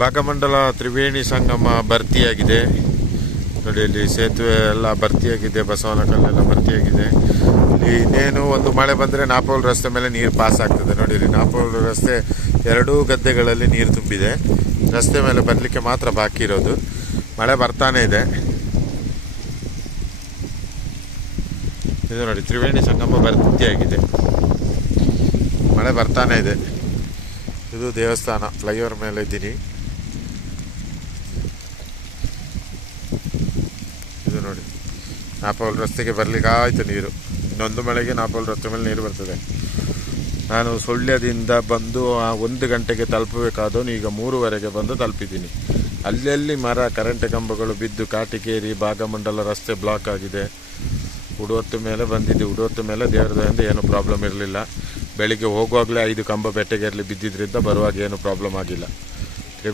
ಭಾಗಮಂಡಲ ತ್ರಿವೇಣಿ ಸಂಗಮ ಭರ್ತಿಯಾಗಿದೆ ನೋಡಿ. ಇಲ್ಲಿ ಸೇತುವೆ ಎಲ್ಲ ಭರ್ತಿಯಾಗಿದೆ, ಬಸವನ ಕಲ್ಲೆಲ್ಲ ಭರ್ತಿಯಾಗಿದೆ. ಇಲ್ಲಿ ಇನ್ನೇನು ಒಂದು ಮಳೆ ಬಂದರೆ ನಾಪೋಲ್ ರಸ್ತೆ ಮೇಲೆ ನೀರು ಪಾಸ್ ಆಗ್ತದೆ ನೋಡಿ. ಇಲ್ಲಿ ನಾಪೋಲ್ ರಸ್ತೆ ಎರಡೂ ಗದ್ದೆಗಳಲ್ಲಿ ನೀರು ತುಂಬಿದೆ. ರಸ್ತೆ ಮೇಲೆ ಬರಲಿಕ್ಕೆ ಮಾತ್ರ ಬಾಕಿ ಇರೋದು. ಮಳೆ ಬರ್ತಾನೆ ಇದೆ. ಇದು ನೋಡಿ ತ್ರಿವೇಣಿ ಸಂಗಮ ಭರ್ತಿಯಾಗಿದೆ, ಮಳೆ ಬರ್ತಾನೆ ಇದೆ. ಇದು ದೇವಸ್ಥಾನ, ಫ್ಲೈಓವರ್ ಮೇಲೆ ಇದ್ದೀನಿ. ಇದು ನೋಡಿ ನಾಪೋಲ್ ರಸ್ತೆಗೆ ಬರಲಿಕ್ಕೆ ಆಯಿತು ನೀರು. ಇನ್ನೊಂದು ಮಳೆಗೆ ನಾಪೋಲ್ ರಸ್ತೆ ಮೇಲೆ ನೀರು ಬರ್ತದೆ. ನಾನು ಸುಳ್ಯದಿಂದ ಬಂದು 1 ಗಂಟೆಗೆ ತಲುಪಬೇಕಾದವನು ಈಗ 3:15 ಬಂದು ತಲುಪಿದ್ದೀನಿ. ಅಲ್ಲಲ್ಲಿ ಮರ, ಕರೆಂಟ್ ಕಂಬಗಳು ಬಿದ್ದು ಕಾಟಿಕೇರಿ ಭಾಗಮಂಡಲ ರಸ್ತೆ ಬ್ಲಾಕ್ ಆಗಿದೆ. ಉಡುವತ್ತು ಮೇಲೆ ಬಂದಿದ್ದು. ಉಡುವತ್ತು ಮೇಲೆ ದೇವರದಿಂದ ಏನು ಪ್ರಾಬ್ಲಮ್ ಇರಲಿಲ್ಲ. ಬೆಳಿಗ್ಗೆ ಹೋಗುವಾಗಲೇ 5 ಕಂಬ ಬೆಟ್ಟಗೆರಲಿ ಬಿದ್ದಿದ್ದರಿಂದ ಬರುವಾಗ ಏನು ಪ್ರಾಬ್ಲಮ್ ಆಗಿಲ್ಲ.